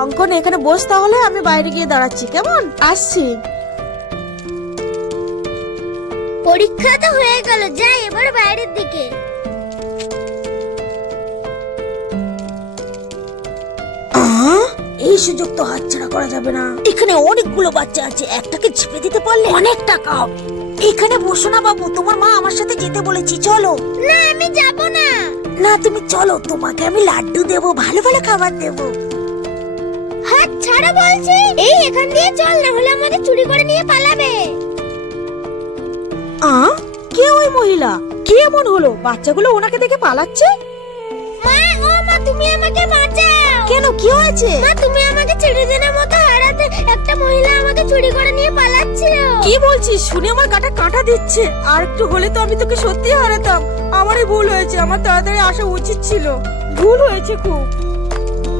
অঙ্কন এখানে বস তাহলে আমি বাইরে গিয়ে দাঁড়াচ্ছি কেমন? আসছি। পরীক্ষা তো হয়ে গেল যাই এবার বাইরের দিকে। এই সুযোগ তো হাতছাড়া করা যাবে না। এখানে অনেকগুলো বাচ্চা আছে একটাকে ঝেপে দিতে পারলে অনেক টাকা হবে। এখানে বসো না বাবু তোমার মা আমার সাথে যেতে বলেছি চলো। না আমি যাব না। না তুমি চলো তোমাকে আমি লাড্ডু দেবো ভালো ভালো খাবার দেবো। হাত ছাড়া বলছি। এই এখান দিয়ে চল না হলে আমাদের চুরি করে নিয়ে পালাবে। আ? কে ওই মহিলা? কি এমন হলো? বাচ্চাগুলো ওনাকে দেখে পালাচ্ছে? মা ও মা তুমি আমাকে বাঁচাও। কেন কি হয়েছে? মা তুমি আমাকে ছেড়ে দেনের মতো হারাতে একটা মহিলা আমাকে চুরি করে নিয়ে পালাচ্ছিল কি বলছিস? শুনে আমার কাটা কাটা দিচ্ছে। আর একটু হলে তো আমি তোকে সত্যি হারাতাম। আমারই ভুল হয়েছে আমার তাড়াতাড়ি আসা উচিত ছিল। ভুল হয়েছে খুব।